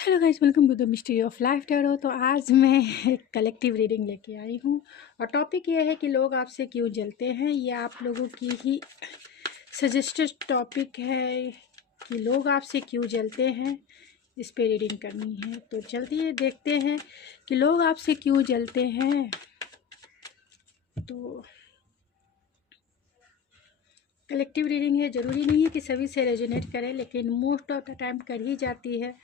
Hello guys, welcome to the mystery of life tarot. तो आज मैं एक कलेक्टिव रीडिंग लेके आई हूँ और टॉपिक ये है कि लोग आपसे क्यों जलते हैं। ये आप लोगों की ही सजेस्टेड टॉपिक है कि लोग आपसे क्यों जलते हैं। इस पे रीडिंग करनी है, तो चलते देखते हैं कि लोग आपसे क्यों जलते हैं। तो कलेक्टिव रीडिंग है, ज़रूरी नहीं है कि सभी से रेजोनेट करें, लेकिन मोस्ट ऑफ द टाइम कर ही जाती है।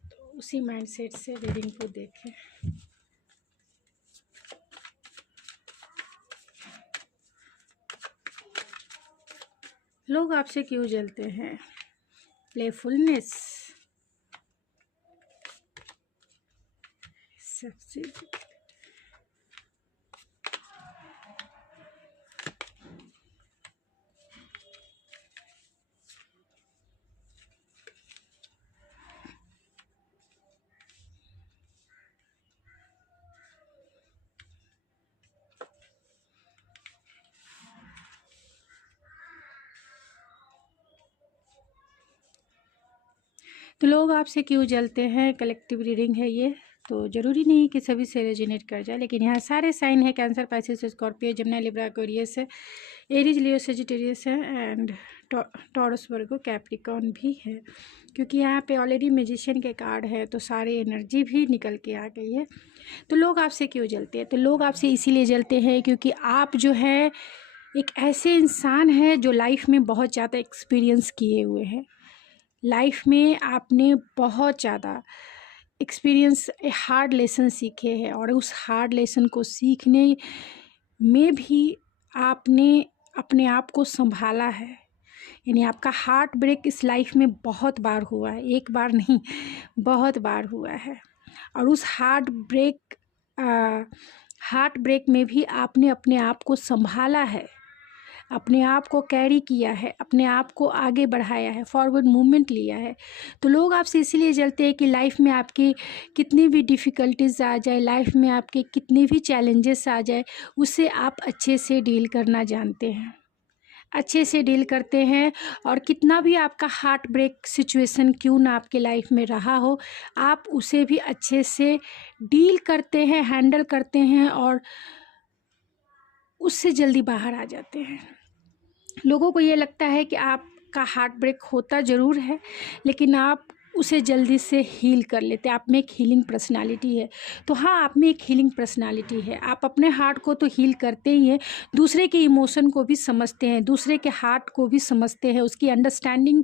तो उसी माइंडसेट से रीडिंग को देखें। लोग आपसे क्यों जलते हैं। प्लेफुलनेस, सबसे तो लोग आपसे क्यों जलते हैं। कलेक्टिव रीडिंग है ये, तो ज़रूरी नहीं कि सभी से रेजोनेट कर जाए, लेकिन यहाँ सारे साइन है। Cancer, Pisces, Scorpio, Jamuna, Libra, Aquarius है, एरीज, लियो, सेजिटेरियस है एंड टॉरस, वर्गो, कैप्रिकॉर्न भी है। क्योंकि यहाँ पे ऑलरेडी मैजिशियन के कार्ड है, तो सारी एनर्जी भी निकल के आ गई है। तो लोग आपसे क्यों जलते हैं। तो लोग आपसे इसीलिए जलते हैं क्योंकि आप जो है एक ऐसे इंसान हैं जो लाइफ में बहुत ज़्यादा एक्सपीरियंस किए हुए हैं। लाइफ में आपने बहुत ज़्यादा एक्सपीरियंस, हार्ड लेसन सीखे हैं और उस हार्ड लेसन को सीखने में भी आपने अपने आप को संभाला है। यानी आपका हार्ट ब्रेक इस लाइफ में बहुत बार हुआ है, एक बार नहीं, बहुत बार हुआ है। और उस हार्ट ब्रेक में भी आपने अपने आप को संभाला है, अपने आप को कैरी किया है, अपने आप को आगे बढ़ाया है, फॉरवर्ड मूवमेंट लिया है। तो लोग आपसे इसीलिए जलते हैं कि लाइफ में आपकी कितनी भी डिफ़िकल्टीज आ जाए, लाइफ में आपके कितने भी चैलेंजेस आ जाए, उससे आप अच्छे से डील करना जानते हैं, अच्छे से डील करते हैं। और कितना भी आपका हार्ट ब्रेक सिचुएशन क्यों ना आपके लाइफ में रहा हो, आप उसे भी अच्छे से डील करते हैं, हैंडल करते हैं और उससे जल्दी बाहर आ जाते हैं। लोगों को ये लगता है कि आपका हार्ट ब्रेक होता ज़रूर है, लेकिन आप उसे जल्दी से हील कर लेते हैं। आप में एक हीलिंग पर्सनालिटी है। तो हाँ, आप में एक हीलिंग पर्सनालिटी है। आप अपने हार्ट को तो हील करते ही हैं, दूसरे के इमोशन को भी समझते हैं, दूसरे के हार्ट को भी समझते हैं। उसकी अंडरस्टैंडिंग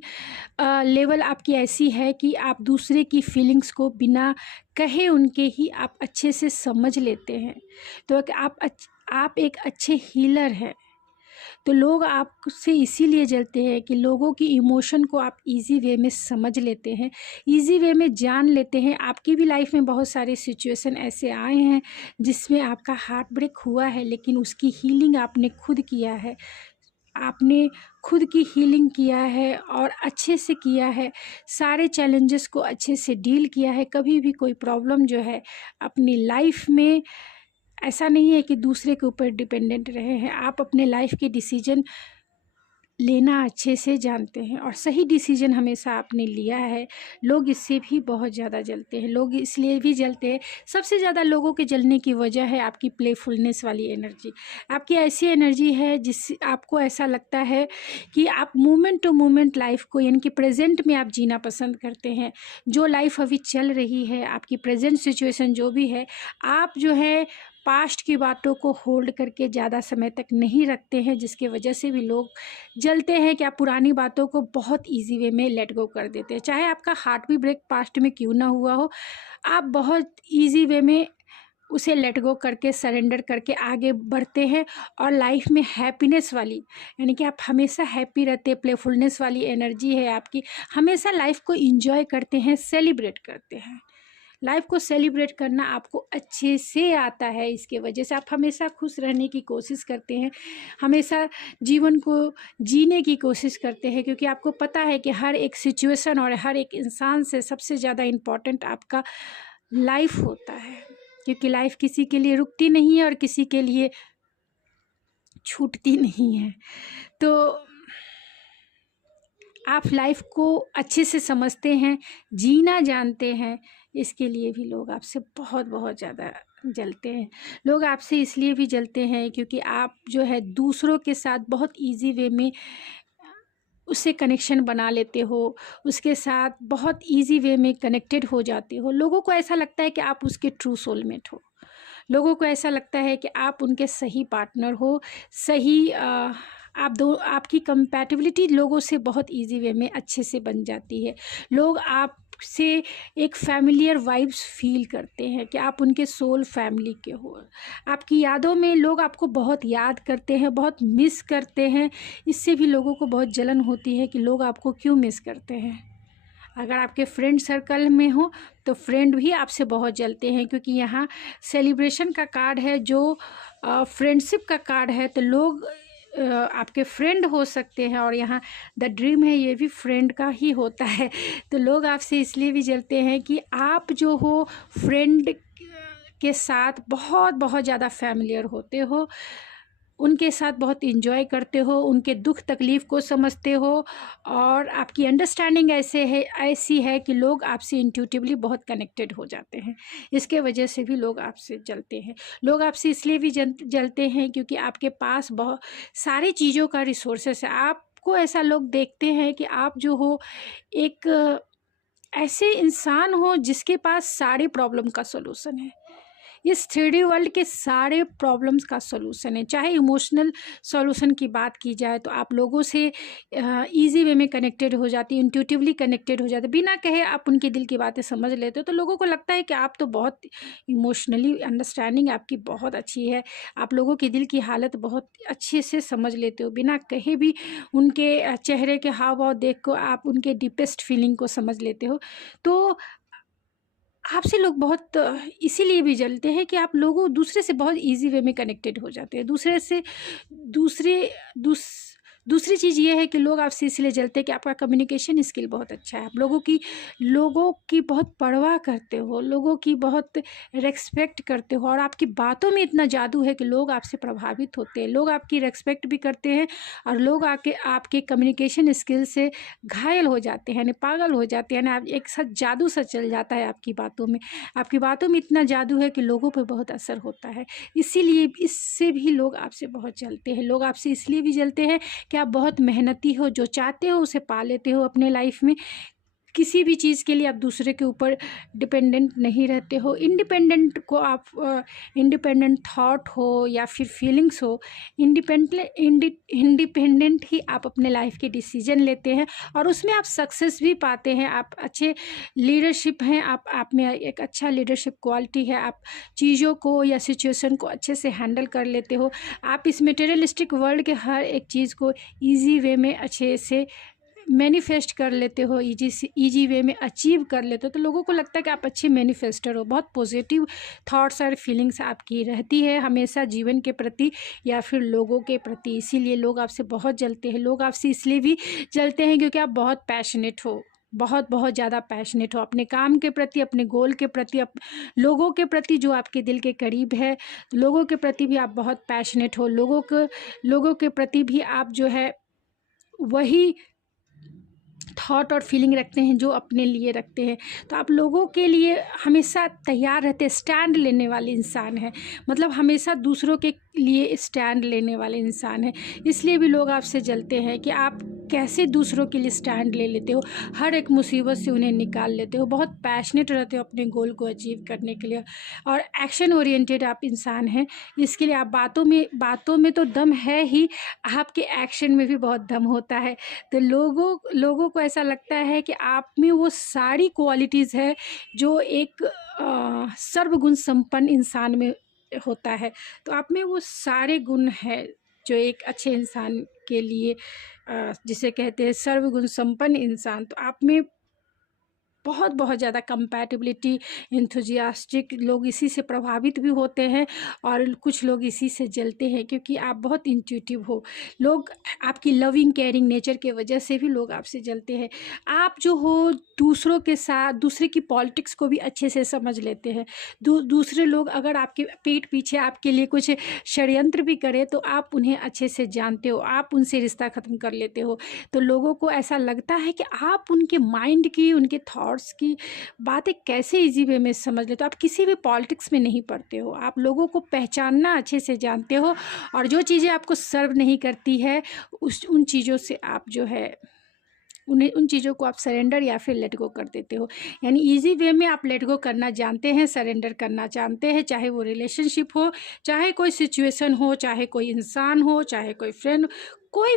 लेवल आपकी ऐसी है कि आप दूसरे की फीलिंग्स को बिना कहे उनके ही आप अच्छे से समझ लेते हैं। तो आप एक अच्छे हीलर हैं। तो लोग आपसे इसीलिए जलते हैं कि लोगों की इमोशन को आप इजी वे में समझ लेते हैं, इजी वे में जान लेते हैं। आपकी भी लाइफ में बहुत सारे सिचुएशन ऐसे आए हैं जिसमें आपका हार्ट ब्रेक हुआ है, लेकिन उसकी हीलिंग आपने खुद किया है। आपने खुद की हीलिंग किया है और अच्छे से किया है, सारे चैलेंजेस को अच्छे से डील किया है। कभी भी कोई प्रॉब्लम जो है अपनी लाइफ में, ऐसा नहीं है कि दूसरे के ऊपर डिपेंडेंट रहे हैं। आप अपने लाइफ के डिसीजन लेना अच्छे से जानते हैं और सही डिसीजन हमेशा आपने लिया है। लोग इससे भी बहुत ज़्यादा जलते हैं। लोग इसलिए भी जलते हैं, सबसे ज़्यादा लोगों के जलने की वजह है आपकी प्लेफुलनेस वाली एनर्जी। आपकी ऐसी एनर्जी है जिससे आपको ऐसा लगता है कि आप मोमेंट टू मोमेंट लाइफ को, यानी कि प्रेजेंट में आप जीना पसंद करते हैं। जो लाइफ अभी चल रही है, आपकी प्रेजेंट सिचुएशन जो भी है, आप जो है पास्ट की बातों को होल्ड करके ज़्यादा समय तक नहीं रखते हैं, जिसकी वजह से भी लोग जलते हैं कि आप पुरानी बातों को बहुत इजी वे में लेट गो कर देते हैं। चाहे आपका हार्ट भी ब्रेक पास्ट में क्यों ना हुआ हो, आप बहुत इजी वे में उसे लेट गो करके, सरेंडर करके आगे बढ़ते हैं। और लाइफ में हैप्पीनेस वाली, यानी कि आप हमेशा हैप्पी रहते हैं, प्लेफुलनेस वाली एनर्जी है आपकी। हमेशा लाइफ को इंजॉय करते हैं, सेलिब्रेट करते हैं। लाइफ को सेलिब्रेट करना आपको अच्छे से आता है, इसके वजह से आप हमेशा खुश रहने की कोशिश करते हैं, हमेशा जीवन को जीने की कोशिश करते हैं। क्योंकि आपको पता है कि हर एक सिचुएशन और हर एक इंसान से सबसे ज़्यादा इम्पॉर्टेंट आपका लाइफ होता है। क्योंकि लाइफ किसी के लिए रुकती नहीं है और किसी के लिए छूटती नहीं है। तो आप लाइफ को अच्छे से समझते हैं, जीना जानते हैं, इसके लिए भी लोग आपसे बहुत बहुत ज़्यादा जलते हैं। लोग आपसे इसलिए भी जलते हैं क्योंकि आप जो है दूसरों के साथ बहुत इजी वे में उससे कनेक्शन बना लेते हो, उसके साथ बहुत इजी वे में कनेक्टेड हो जाते हो। लोगों को ऐसा लगता है कि आप उसके ट्रू सोलमेट हो। लोगों को ऐसा लगता है कि आप उनके सही पार्टनर हो, सही आप दो आपकी कंपैटिबिलिटी लोगों से बहुत इजी वे में अच्छे से बन जाती है। लोग आपसे एक फैमिलियर वाइब्स फील करते हैं कि आप उनके सोल फैमिली के हो। आपकी यादों में लोग आपको बहुत याद करते हैं, बहुत मिस करते हैं। इससे भी लोगों को बहुत जलन होती है कि लोग आपको क्यों मिस करते हैं। अगर आपके फ्रेंड सर्कल में हो तो फ्रेंड भी आपसे बहुत जलते हैं, क्योंकि यहाँ सेलिब्रेशन का कार्ड है जो फ्रेंडशिप का कार्ड है। तो लोग आपके फ्रेंड हो सकते हैं, और यहाँ द ड्रीम है, ये भी फ्रेंड का ही होता है। तो लोग आपसे इसलिए भी जलते हैं कि आप जो हो फ्रेंड के साथ बहुत बहुत ज़्यादा फैमिलियर होते हो, उनके साथ बहुत इन्जॉय करते हो, उनके दुख तकलीफ़ को समझते हो, और आपकी अंडरस्टैंडिंग ऐसी है कि लोग आपसे इंट्यूटिवली बहुत कनेक्टेड हो जाते हैं। इसके वजह से भी लोग आपसे जलते हैं। लोग आपसे इसलिए भी जलते हैं क्योंकि आपके पास बहुत सारी चीज़ों का रिसोर्सेस है। आपको ऐसा लोग देखते हैं कि आप जो हो एक ऐसे इंसान हो जिसके पास सारी प्रॉब्लम का सॉल्यूशन है। इस 3D वर्ल्ड के सारे प्रॉब्लम्स का सॉल्यूशन है। चाहे इमोशनल सॉल्यूशन की बात की जाए तो आप लोगों से इजी वे में कनेक्टेड हो जाती है, इंट्यूटिवली कनेक्टेड हो जाते, बिना कहे आप उनके दिल की बातें समझ लेते हो। तो लोगों को लगता है कि आप तो बहुत इमोशनली अंडरस्टैंडिंग आपकी बहुत अच्छी है, आप लोगों के दिल की हालत बहुत अच्छे से समझ लेते हो, बिना कहे भी उनके चेहरे के हाव भाव देख को आप उनके डीपेस्ट फीलिंग को समझ लेते हो। तो आपसे लोग बहुत इसीलिए भी जलते हैं कि आप लोगों दूसरे से बहुत इजी वे में कनेक्टेड हो जाते हैं। दूसरे से दूसरे दूस दूसरी चीज़ ये है कि लोग आपसे इसलिए जलते हैं कि आपका कम्युनिकेशन स्किल बहुत अच्छा है। आप लोगों की बहुत परवाह करते हो, लोगों की बहुत रिस्पेक्ट करते हो, और आपकी बातों में इतना जादू है कि लोग आपसे प्रभावित होते हैं। लोग आपकी रिस्पेक्ट भी करते हैं, और लोग आके आपके कम्युनिकेशन स्किल से घायल हो जाते हैं, यानी पागल हो जाते हैं, यानी आप एक साथ जादू सा चल जाता है आपकी बातों में। आपकी बातों में इतना जादू है कि लोगों पे बहुत असर होता है। इसीलिए इससे भी लोग आपसे बहुत जलते हैं। लोग आपसे इसलिए भी जलते हैं कि आप बहुत मेहनती हो, जो चाहते हो उसे पा लेते हो अपने लाइफ में। किसी भी चीज़ के लिए आप दूसरे के ऊपर डिपेंडेंट नहीं रहते हो। इंडिपेंडेंट को आप इंडिपेंडेंट थॉट हो या फिर फीलिंग्स हो, इंडिपेंडेंट ही आप अपने लाइफ के डिसीजन लेते हैं, और उसमें आप सक्सेस भी पाते हैं। आप अच्छे लीडरशिप हैं, आप में एक अच्छा लीडरशिप क्वालिटी है। आप चीज़ों को या सिचुएशन को अच्छे से हैंडल कर लेते हो। आप इस मटेरियलिस्टिक वर्ल्ड के हर एक चीज़ को ईजी वे में अच्छे से मैनिफेस्ट कर लेते हो, ईजी वे में अचीव कर लेते हो। तो लोगों को लगता है कि आप अच्छे मैनिफेस्टर हो। बहुत पॉजिटिव थॉट्स और फीलिंग्स आपकी रहती है हमेशा जीवन के प्रति या फिर लोगों के प्रति। इसीलिए लोग आपसे बहुत जलते हैं। लोग आपसे इसलिए भी जलते हैं क्योंकि आप बहुत पैशनेट हो, बहुत बहुत ज़्यादा पैशनेट हो अपने काम के प्रति, अपने गोल के प्रति, लोगों के प्रति जो आपके दिल के करीब है। लोगों के प्रति भी आप बहुत पैशनेट हो। लोगों के प्रति भी आप जो है वही थॉट और फीलिंग रखते हैं जो अपने लिए रखते हैं। तो आप लोगों के लिए हमेशा तैयार रहते हैं, स्टैंड लेने वाले इंसान हैं, मतलब हमेशा दूसरों के लिए स्टैंड लेने वाले इंसान हैं। इसलिए भी लोग आपसे जलते हैं कि आप कैसे दूसरों के लिए स्टैंड ले लेते हो, हर एक मुसीबत से उन्हें निकाल लेते हो, बहुत पैशनेट रहते हो अपने गोल को अचीव करने के लिए, और एक्शन ओरिएंटेड आप इंसान हैं। इसके लिए आप बातों में तो दम है ही, आपके एक्शन में भी बहुत दम होता है। तो लोगों को ऐसा लगता है कि आप में वो सारी क्वालिटीज़ है जो एक सर्वगुण संपन्न इंसान में होता है। तो आप में वो सारे गुण है जो एक अच्छे इंसान के लिए जिसे कहते हैं सर्वगुण संपन्न इंसान। तो आप में बहुत बहुत ज़्यादा कंपैटिबिलिटी, एंथुजियास्टिक लोग इसी से प्रभावित भी होते हैं और कुछ लोग इसी से जलते हैं, क्योंकि आप बहुत इंट्यूटिव हो। लोग आपकी लविंग केयरिंग नेचर के वजह से भी लोग आपसे जलते हैं। आप जो हो दूसरों के साथ दूसरे की पॉलिटिक्स को भी अच्छे से समझ लेते हैं। दूसरे लोग अगर आपके पीठ पीछे आपके लिए कुछ षड्यंत्र भी करें तो आप उन्हें अच्छे से जानते हो, आप उनसे रिश्ता ख़त्म कर लेते हो। तो लोगों को ऐसा लगता है कि आप उनके माइंड की, उनके थॉट्स की बातें कैसे इजी वे में समझ लेते हो। आप किसी भी पॉलिटिक्स में नहीं पड़ते हो, आप लोगों को पहचानना अच्छे से जानते हो, और जो चीज़ें आपको सर्व नहीं करती है उन चीज़ों से आप जो है उन चीज़ों को आप सरेंडर या फिर लेट गो कर देते हो। यानी इजी वे में आप लेट गो करना जानते हैं, सरेंडर करना जानते हैं, चाहे वो रिलेशनशिप हो, चाहे कोई सिचुएशन हो, चाहे कोई इंसान हो, चाहे कोई फ्रेंड, कोई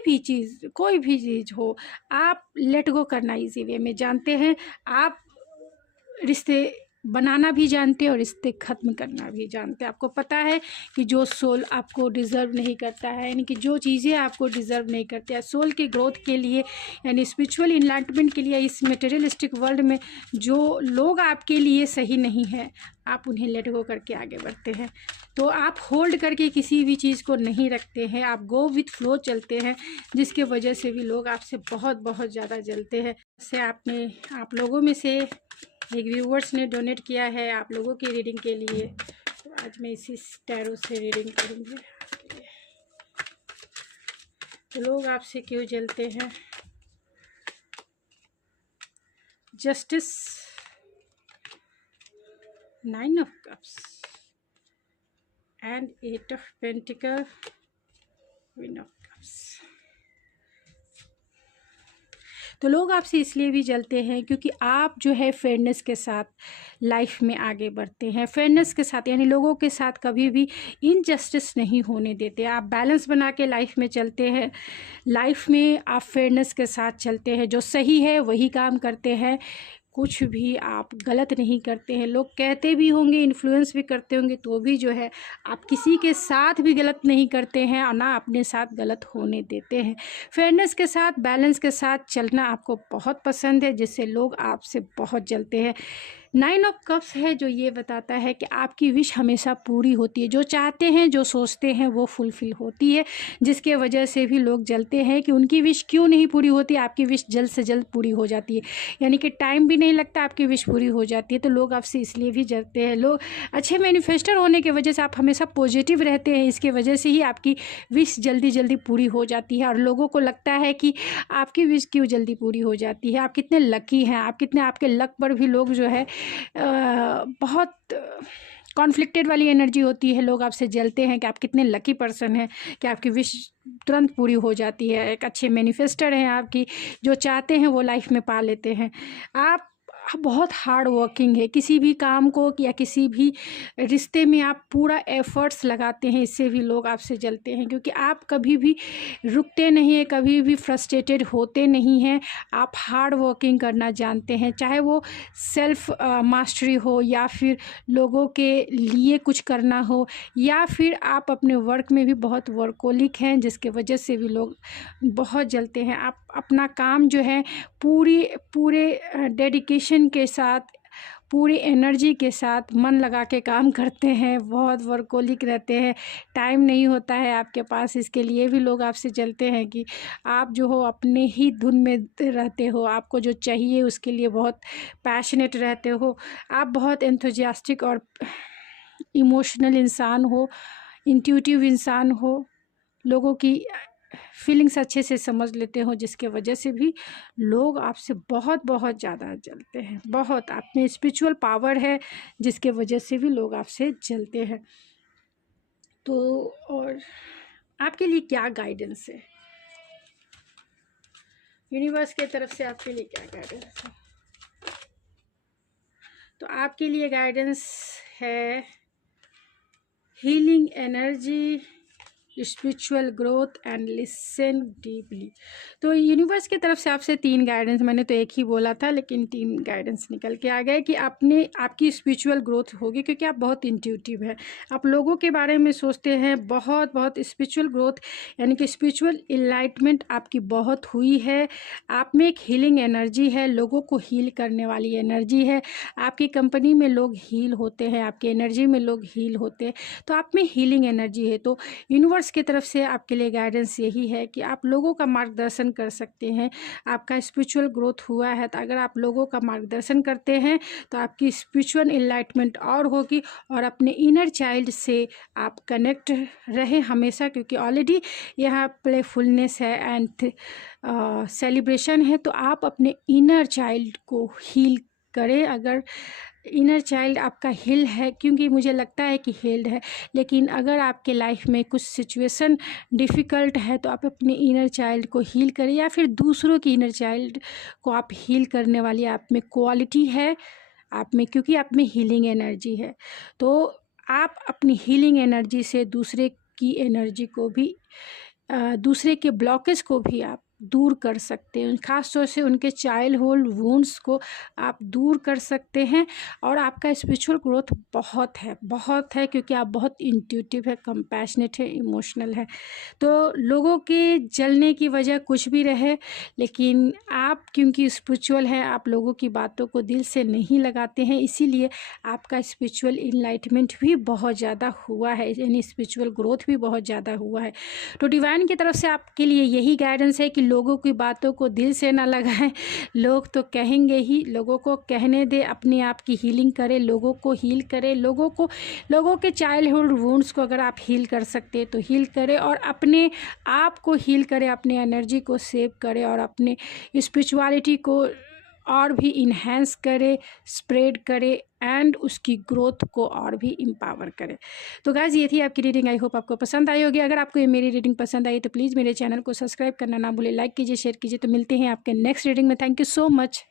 भी चीज़ हो, आप लेट गो करना इजी वे में जानते हैं। आप रिश्ते बनाना भी जानते हैं और रिश्ते ख़त्म करना भी जानते हैं। आपको पता है कि जो सोल आपको डिज़र्व नहीं करता है, यानी कि जो चीज़ें आपको डिज़र्व नहीं करते हैं, सोल की ग्रोथ के लिए यानी स्पिरिचुअल इनलाइटमेंट के लिए इस मटेरियलिस्टिक वर्ल्ड में जो लोग आपके लिए सही नहीं है, आप उन्हें लेट गो करके आगे बढ़ते हैं। तो आप होल्ड करके किसी भी चीज़ को नहीं रखते हैं, आप गो विथ फ्लो चलते हैं, जिसके वजह से भी लोग आपसे बहुत बहुत ज़्यादा जलते हैं। जैसे आप लोगों में से एक व्यूवर्स ने डोनेट किया है आप लोगों की रीडिंग के लिए, तो आज मैं इसी टैरो से रीडिंग करूँगी आपके लिए। तो लोग आपसे क्यों जलते हैं? Justice, 9 of cups and 8 of pentacle, queen of cups. तो लोग आपसे इसलिए भी जलते हैं क्योंकि आप जो है फेयरनेस के साथ लाइफ में आगे बढ़ते हैं, फेयरनेस के साथ, यानी लोगों के साथ कभी भी इनजस्टिस नहीं होने देते। आप बैलेंस बना के लाइफ में चलते हैं, लाइफ में आप फेयरनेस के साथ चलते हैं, जो सही है वही काम करते हैं, कुछ भी आप गलत नहीं करते हैं। लोग कहते भी होंगे, इन्फ्लुएंस भी करते होंगे, तो भी जो है आप किसी के साथ भी गलत नहीं करते हैं और ना अपने साथ गलत होने देते हैं। फेयरनेस के साथ, बैलेंस के साथ चलना आपको बहुत पसंद है, जिससे लोग आपसे बहुत जलते हैं। 9 ऑफ कप्स है जो ये बताता है कि आपकी विश हमेशा पूरी होती है, जो चाहते हैं, जो सोचते हैं वो फुलफ़िल होती है, जिसके वजह से भी लोग जलते हैं कि उनकी विश क्यों नहीं पूरी होती। आपकी विश जल्द से जल्द पूरी हो जाती है, यानी कि टाइम भी नहीं लगता, आपकी विश पूरी हो जाती है। तो लोग आपसे इसलिए भी जलते हैं। लोग अच्छे मैनिफेस्टर होने की वजह से आप हमेशा पॉजिटिव रहते हैं, इसके वजह से ही आपकी विश जल्दी जल्दी पूरी हो जाती है। और लोगों को लगता है कि आपकी विश क्यों जल्दी पूरी हो जाती है, आप कितने लकी हैं, आपके लक पर भी लोग जो है बहुत कॉन्फ्लिक्टेड वाली एनर्जी होती है। लोग आपसे जलते हैं कि आप कितने लकी पर्सन हैं कि आपकी विश तुरंत पूरी हो जाती है। एक अच्छे मैनिफेस्टर हैं आपकी, जो चाहते हैं वो लाइफ में पा लेते हैं। आप बहुत हार्ड वर्किंग है, किसी भी काम को या किसी भी रिश्ते में आप पूरा एफर्ट्स लगाते हैं, इससे भी लोग आपसे जलते हैं, क्योंकि आप कभी भी रुकते नहीं हैं, कभी भी फ्रस्ट्रेटेड होते नहीं हैं। आप हार्ड वर्किंग करना जानते हैं, चाहे वो सेल्फ मास्टरी हो या फिर लोगों के लिए कुछ करना हो, या फिर आप अपने वर्क में भी बहुत वर्कोलिक हैं, जिसके वजह से भी लोग बहुत जलते हैं। आप अपना काम जो है पूरे डेडिकेशन के साथ, पूरी एनर्जी के साथ मन लगा के काम करते हैं, बहुत वर्कोलिक रहते हैं, टाइम नहीं होता है आपके पास। इसके लिए भी लोग आपसे जलते हैं कि आप जो हो अपने ही धुन में रहते हो, आपको जो चाहिए उसके लिए बहुत पैशनेट रहते हो, आप बहुत एंथुजियास्टिक और इमोशनल इंसान हो, इंट्यूटिव इंसान हो, लोगों की फीलिंग्स अच्छे से समझ लेते हो, जिसके वजह से भी लोग आपसे बहुत बहुत ज़्यादा जलते हैं। बहुत आप में स्पिरिचुअल पावर है, जिसके वजह से भी लोग आपसे जलते हैं। तो और आपके लिए क्या गाइडेंस है, यूनिवर्स की तरफ से आपके लिए क्या गाइडेंस है? तो आपके लिए गाइडेंस है healing energy, spiritual growth and listen deeply. तो यूनिवर्स की तरफ से आपसे 3 गाइडेंस, मैंने तो एक ही बोला था लेकिन 3 गाइडेंस निकल के आ गए कि आपकी स्पिरिचुअल ग्रोथ होगी, क्योंकि आप बहुत इंट्यूटिव है, आप लोगों के बारे में सोचते हैं, बहुत बहुत स्पिरिचुअल ग्रोथ यानी कि स्पिरिचुअल इनलाइटमेंट आपकी बहुत हुई है। आप में एक हीलिंग एनर्जी है, लोगों को हील करने वाली एनर्जी है। आपकी कंपनी में लोग हील होते हैं, आपकी एनर्जी में लोग हील होते हैं, तो आप में हीलिंग एनर्जी है। तो यूनिवर्स की तरफ से आपके लिए गाइडेंस यही है कि आप लोगों का मार्गदर्शन कर सकते हैं। आपका स्पिरिचुअल ग्रोथ हुआ है, तो अगर आप लोगों का मार्गदर्शन करते हैं तो आपकी स्पिरिचुअल इनलाइटमेंट और होगी, और अपने इनर चाइल्ड से आप कनेक्ट रहें हमेशा, क्योंकि ऑलरेडी यहाँ प्लेफुलनेस है एंड सेलिब्रेशन है। तो आप अपने इनर चाइल्ड को हील करें। अगर इनर चाइल्ड आपका हील है, क्योंकि मुझे लगता है कि हील्ड है, लेकिन अगर आपके लाइफ में कुछ सिचुएशन डिफ़िकल्ट है तो आप अपने इनर चाइल्ड को हील करें, या फिर दूसरों की इनर चाइल्ड को आप हील करने वाली आप में क्वालिटी है आप में, क्योंकि आप में हीलिंग एनर्जी है। तो आप अपनी हीलिंग एनर्जी से दूसरे की एनर्जी को भी दूसरे के ब्लॉकेज को भी आप दूर कर सकते हैं, ख़ास तौर से उनके चाइल्डहुड वुंड्स को आप दूर कर सकते हैं। और आपका स्पिरिचुअल ग्रोथ बहुत है, क्योंकि आप बहुत इंट्यूटिव है, कंपैशनेट है, इमोशनल है। तो लोगों के जलने की वजह कुछ भी रहे, लेकिन आप क्योंकि स्पिरिचुअल हैं, आप लोगों की बातों को दिल से नहीं लगाते हैं, इसीलिए आपका स्पिरिचुअल इनलाइटमेंट भी बहुत ज़्यादा हुआ है, यानी स्पिरिचुअल ग्रोथ भी बहुत ज़्यादा हुआ है। तो डिवाइन की तरफ से आपके लिए यही गाइडेंस है कि लोगों की बातों को दिल से ना लगाएं। लोग तो कहेंगे ही, लोगों को कहने दे, अपने आप की हीलिंग करें, लोगों को हील करें, लोगों के चाइल्डहुड वुंड्स को अगर आप हील कर सकते हैं तो हील करें, और अपने आप को हील करें, अपने एनर्जी को सेव करें, और अपने स्पिरिचुअलिटी को और भी इन्हेंस करे, स्प्रेड करे, एंड उसकी ग्रोथ को और भी एम्पावर करे। तो गाइस, ये थी आपकी रीडिंग। आई होप आपको पसंद आई होगी। अगर आपको ये मेरी रीडिंग पसंद आई तो प्लीज़ मेरे चैनल को सब्सक्राइब करना ना भूले, लाइक कीजिए, शेयर कीजिए। तो मिलते हैं आपके नेक्स्ट रीडिंग में। Thank you so much.